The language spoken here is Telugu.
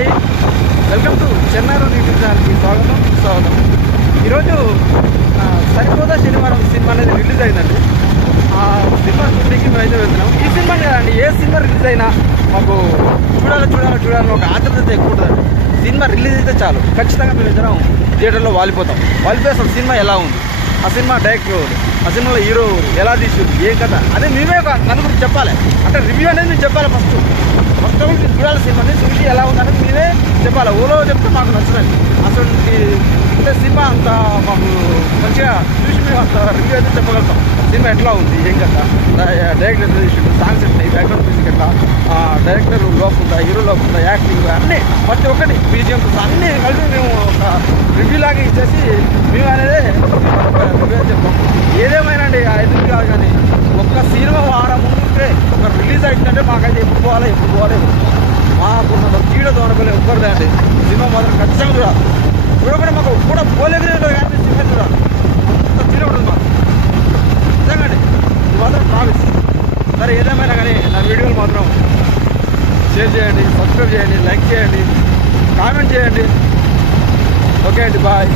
అండి, వెల్కమ్ టు చెన్నైలో యూట్యూబ్ ఛానల్కి స్వాగతం. ఈరోజు సరిపోదా శనివారం సినిమా అనేది రిలీజ్ అయిందండి. ఆ సినిమా షూటింగ్కి మేము అయితే వెళ్తున్నాం. ఈ సినిమా కదండి, ఏ సినిమా రిలీజ్ అయినా మాకు చూడాలని ఒక ఆతృత ఎక్కువ ఉంటుందండి. సినిమా రిలీజ్ అయితే చాలు ఖచ్చితంగా మేము ఇద్దరం థియేటర్లో వాలిపోయి అసలు సినిమా ఎలా ఉంది, ఆ సినిమా డైరెక్టర్, ఆ సినిమాలో హీరో ఎలా తీసారు, ఏ కథ అదే మేమే నలుగురు చెప్పాలి. అంటే రివ్యూ అనేది మేము చెప్పాలి. ఫస్ట్ మీరు చూడాలి సినిమాని, చూసి ఎలా ఉందనేది మీరే చెప్పాలి. ఊళ్ళో చెప్తే మాకు నచ్చదండి. అసలు అంటే సినిమా అంత మాకు మంచిగా చూసి మేము అంత రివ్యూ అయితే చెప్పగలుగుతాం. సినిమా ఎట్లా ఉంది, ఏం కదా, డైరెక్టర్ ఎట్లా తీసిండు, సాంగ్స్ ఎట్లా, బ్యాక్గ్రౌండ్ మ్యూజిక్ ఎట్లా, డైరెక్టర్ లోపుందా, హీరో లోపుందా, యాక్టింగ్ అన్నీ ప్రతి ఒక్కటి బీజిఎంస్ అన్నీ కలిపి మేము ఒక రివ్యూ లాగా ఇచ్చేసి మేము అనేది రివ్యూ చెప్తాం. ఏదేమైనా అండి, ఆ ఎదురు కాదు కానీ ఒక్క సినిమా వారం ముందుకే ఒక రిలీజ్ అవుతుందంటే మాకైతే ఎప్పుడు పోవాలి మాకున్న తీయడతో అనుకోలేదు ఎవ్వరిదే అండి. సినిమా మాత్రం ఖచ్చితంగా చూడాలి. చూడకుండా మాకు కూడా పోలేదు కానీ సినిమా చూడాలి. అంత తీర ఉంటుంది మాకు నిజంగా అండి. ఇది మాత్రం ప్రామిస్. సరే, ఏదేమైనా కానీ నా వీడియోలు మాత్రం షేర్ చేయండి, సబ్స్క్రైబ్ చేయండి, లైక్ చేయండి, కామెంట్ చేయండి. ఓకే అండి, బాయ్.